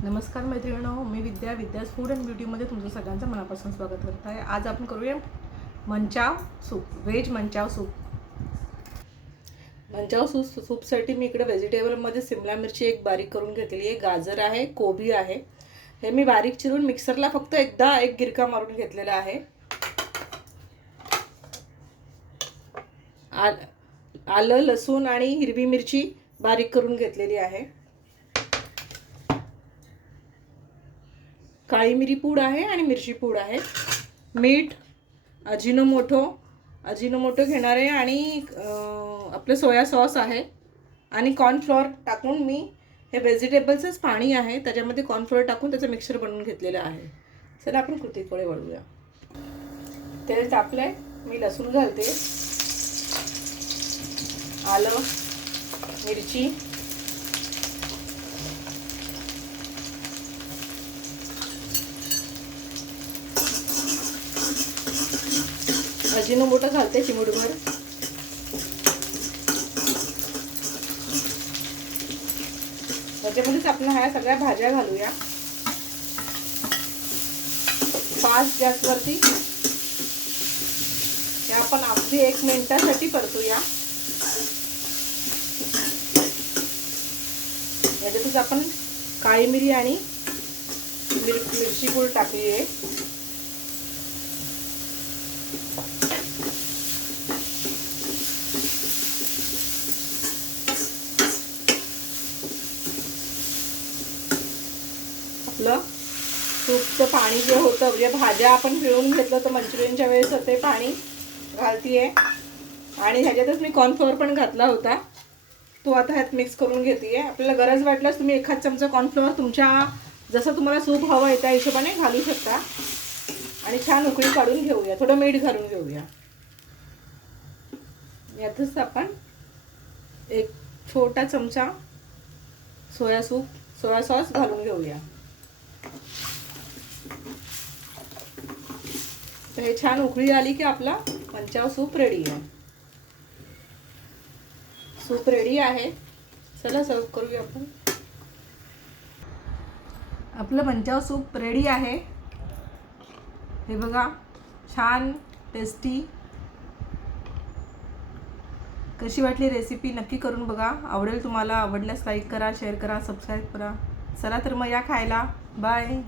नमस्कार मैत्रिणींनो, मी विद्यास food and ब्युटीमध्ये तुमचं सगळ्यांचं मनापासून स्वागत करत आहे। आज आपण करूया Manchow soup, veg Manchow soup. Manchow सूपसाठी मी इकडे व्हेजिटेबलमध्ये शिमला मिरची एक बारीक करून घेतलेली आहे, गाजर आहे, कोबी आहे। हे मी बारीक चिरून मिक्सरला फक्त एकदा एक गिरका मारून घेतलेला आहे। आलं, लसूण आणि हिरवी मिरची बारीक करून घेतलेली आहे। काळी मिरी पूड आहे आणि मिरची पूड आहे। मीठ, अजिनोमोटो घेणार आहे आणि आपले सोया सॉस आहे आणि कॉर्नफ्लोअर टाकून मी हे व्हेजिटेबल्सच पाणी आहे त्याच्यामध्ये कॉर्नफ्लोअर टाकून त्याचं मिक्सर बनवून घेतलेलं आहे। चला आपण कृतीकडे वळूया। तेल तापलंय, मी लसूण घालते, आलं, मिरची, अजिनोमोटो घालते चिमूटभर, त्याच्यामध्येच आपण ह्या सगळ्या भाज्या घालूया। फास्ट गॅसवरती हे आपण अगदी 1 मिनिटासाठी परतूया। याच्यातच आपण काळी मिरी आणि मिरची पूड टाकली आहे। आपलं सूपचं पाणी जे होतं, म्हणजे भाज्या आपण पिळून घेतलं तर मंचुरियनच्या वेळेस ते पाणी घालतीये आणि ह्याच्यातच मी कॉर्नफ्लोअर पण घातला होता, तो आता ह्यात मिक्स करून घेते। आपल्याला गरज वाटल्यास तुम्ही एखाद चमचा कॉर्नफ्लोअर तुमच्या जसं तुम्हाला सूप हवं आहे त्या हिशोबाने घालू शकता आणि छान उकळी काढून घेऊया। थोडं मीठ घालून घेऊया। यातच आपण एक छोटा चमचा सोया सॉस घालून घेऊया। तर हे छान उकळी आली की आपला मंचाव सूप रेडी आहे। सूप रेडी आहे, चला सर्व करूया आपण। आपलं मंचाव सूप रेडी आहे, हे बघा, छान टेस्टी। कशी वाटली रेसिपी नक्की करून बघा, आवडेल तुम्हाला। आवडल्यास लाईक करा, शेअर करा, सबस्क्राईब करा। चला तर मग या खायला, बाय।